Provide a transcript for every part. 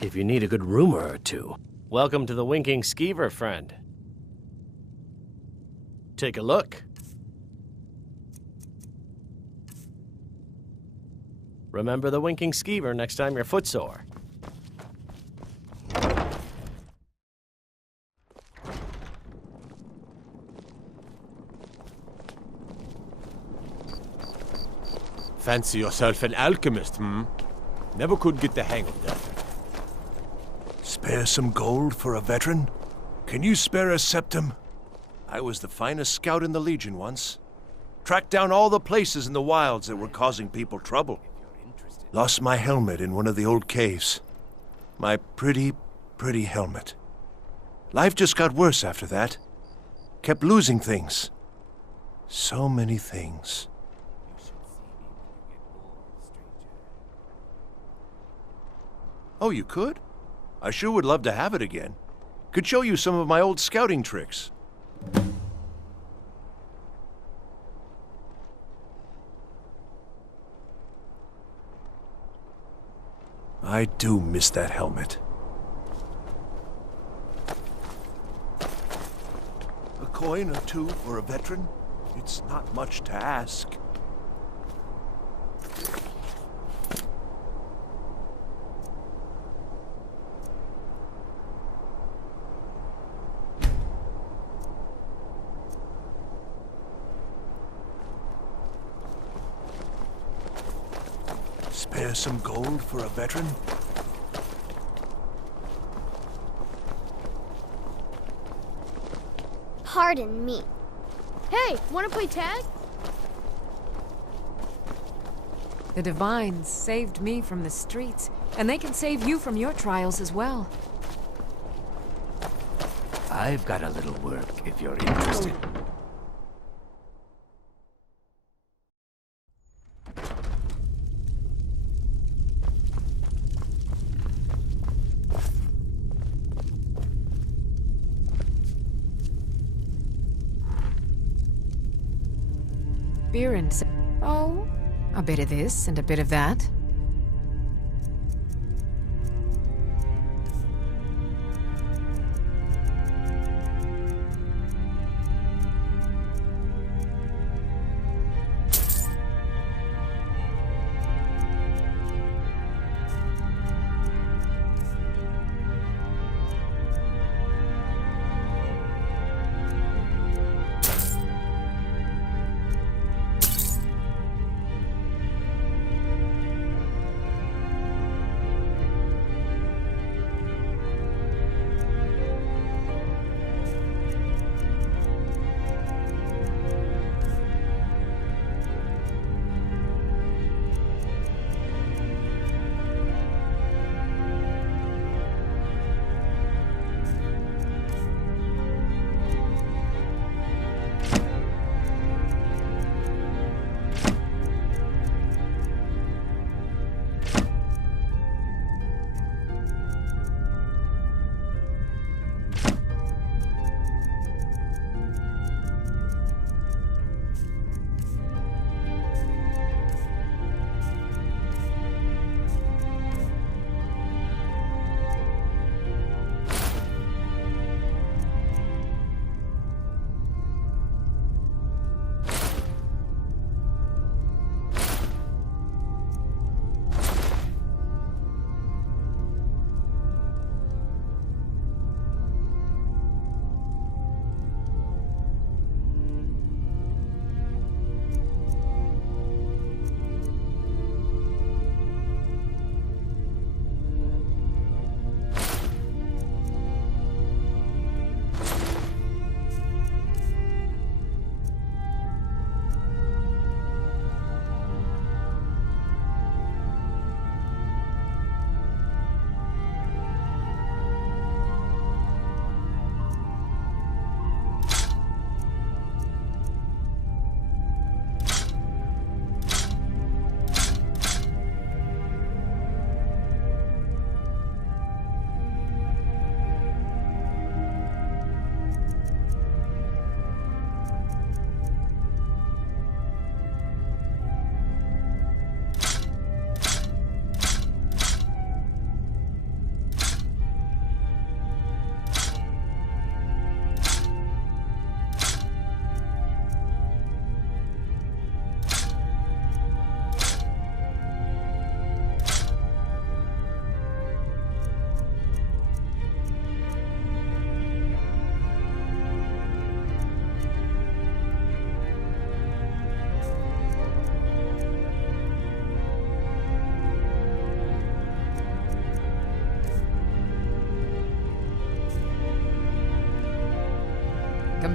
if you need a good rumor or two. Welcome to the Winking Skeever, friend. Take a look. Remember the Winking Skeever next time you're footsore. Fancy yourself an alchemist, hmm? Never could get the hang of that. Spare some gold for a veteran? Can you spare a septum? I was the finest scout in the Legion once. Tracked down all the places in the wilds that were causing people trouble. Lost my helmet in one of the old caves. My pretty, pretty helmet. Life just got worse after that. Kept losing things. So many things. Oh, you could? I sure would love to have it again. Could show you some of my old scouting tricks. I do miss that helmet. A coin or two for a veteran? It's not much to ask. Spare some gold for a veteran? Pardon me. Hey, wanna play tag? The Divines saved me from the streets, and they can save you from your trials as well. I've got a little work if you're interested. Beer and oh, a bit of this and a bit of that.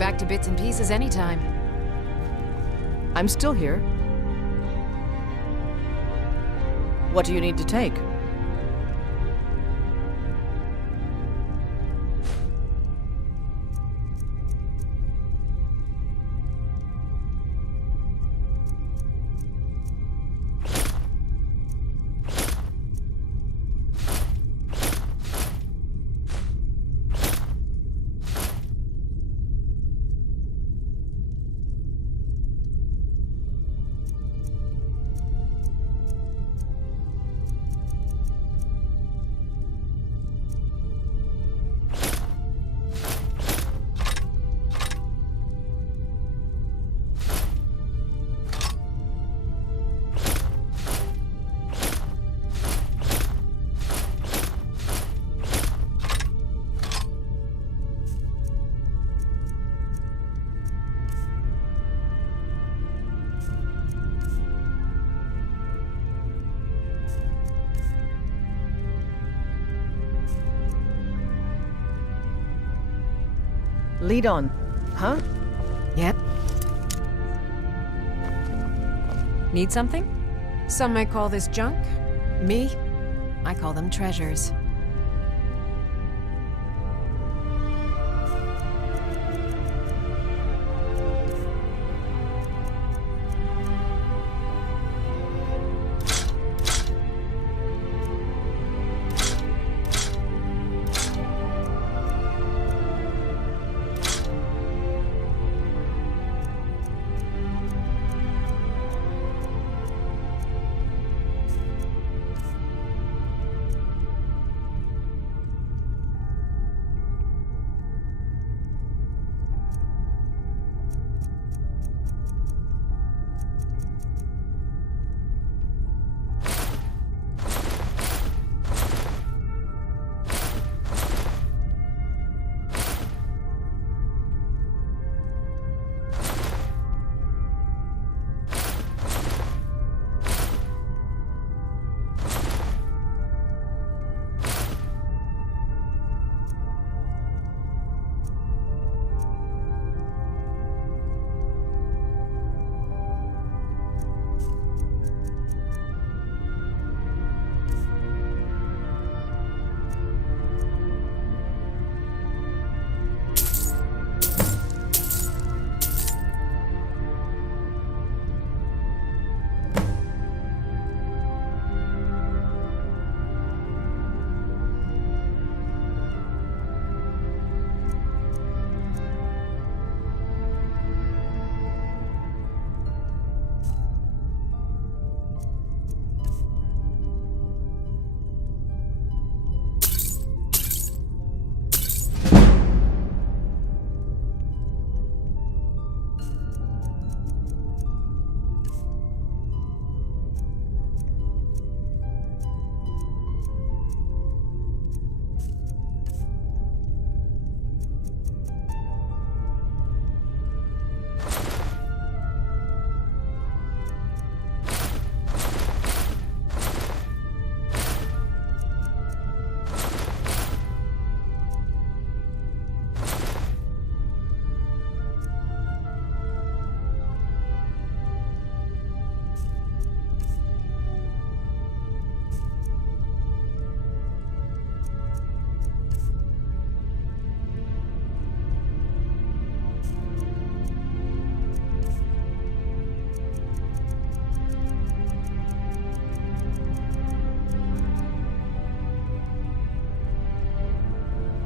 back to bits and pieces anytime. I'm still here. What do you need to take? Lead on, huh? Yep. Need something? Some might call this junk. Me, I call them treasures.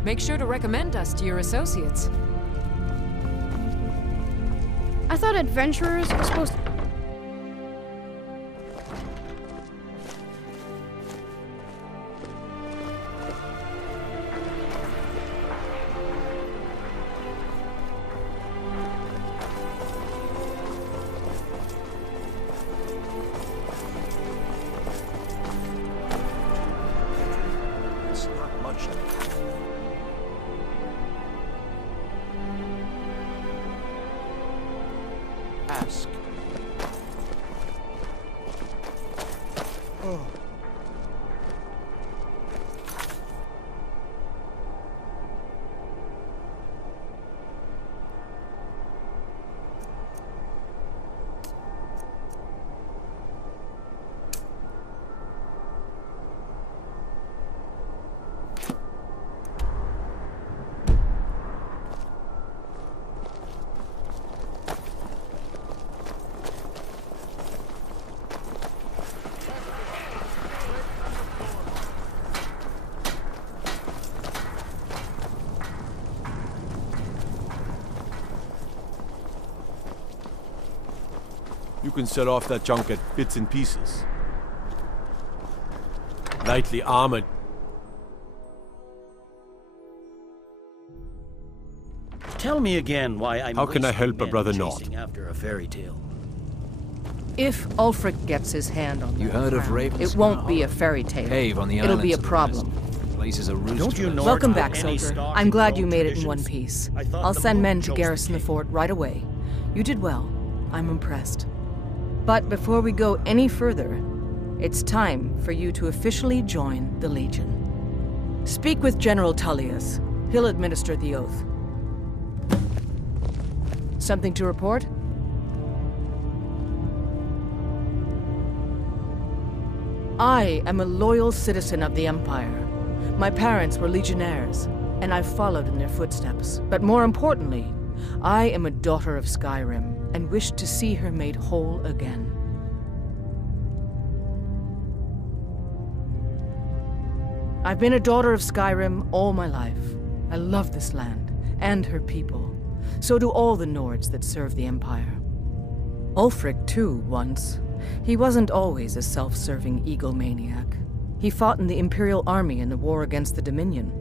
Make sure to recommend us to your associates. I thought adventurers were supposed to... It's not much. Ask. Oh. You can sell off that junk at bits and pieces. Lightly armored. Tell me again why I'm How can I wasting help a men brother chasing not? after a fairy tale. If Ulfric gets his hand on You that heard of crown, Raven's it won't be a fairy tale. Cave on the It'll be a islands of the problem. west. Places a roost Don't you for know- us. Welcome Nor back, do any soldier. stock I'm in glad your you own made it in one traditions. piece. I thought I'll the send moon men to chose the garrison the king. fort right away. You did well. I'm impressed. But before we go any further, it's time for you to officially join the Legion. Speak with General Tullius. He'll administer the oath. Something to report? I am a loyal citizen of the Empire. My parents were legionnaires, and I've followed in their footsteps. But more importantly, I am a daughter of Skyrim, and wish to see her made whole again. I've been a daughter of Skyrim all my life. I love this land, and her people. So do all the Nords that serve the Empire. Ulfric, too, once. He wasn't always a self-serving egomaniac. He fought in the Imperial Army in the war against the Dominion.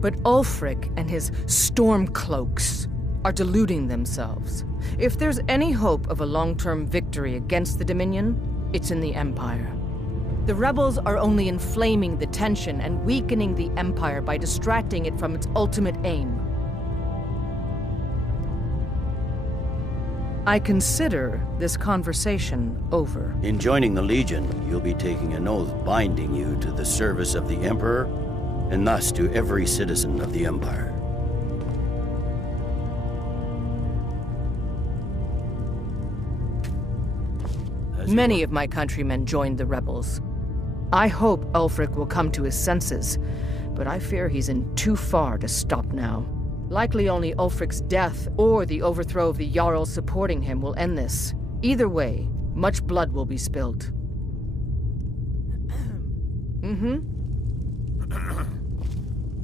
But Ulfric and his Stormcloaks are deluding themselves. If there's any hope of a long-term victory against the Dominion, it's in the Empire. The rebels are only inflaming the tension and weakening the Empire by distracting it from its ultimate aim. I consider this conversation over. In joining the Legion, you'll be taking an oath binding you to the service of the Emperor, and thus to every citizen of the Empire. Many of my countrymen joined the rebels. I hope Ulfric will come to his senses, but I fear he's in too far to stop now. Likely only Ulfric's death or the overthrow of the Jarls supporting him will end this. Either way, much blood will be spilled.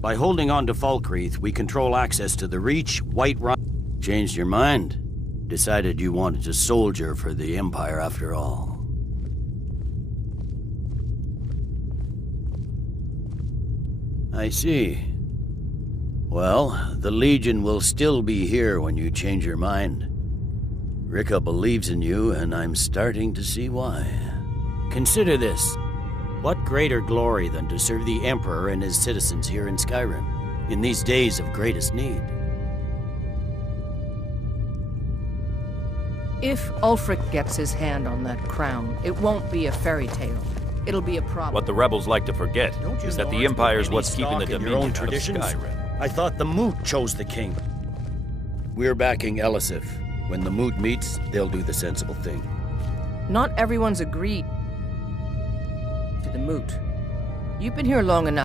By holding on to Falkreath, we control access to the Reach, Whiterun. Changed your mind? Decided you wanted to soldier for the Empire after all. I see. Well, the Legion will still be here when you change your mind. Rika believes in you, and I'm starting to see why. Consider this. What greater glory than to serve the Emperor and his citizens here in Skyrim, in these days of greatest need? If Ulfric gets his hand on that crown, it won't be a fairy tale. It'll be a problem. What the rebels like to forget Don't you is that Nords the Empire's put any what's keeping the stock in your Dominion own out of traditions? Skyrim. I thought the Moot chose the king. We're backing Elisif. When the Moot meets, they'll do the sensible thing. Not everyone's agreed to the moot. You've been here long enough.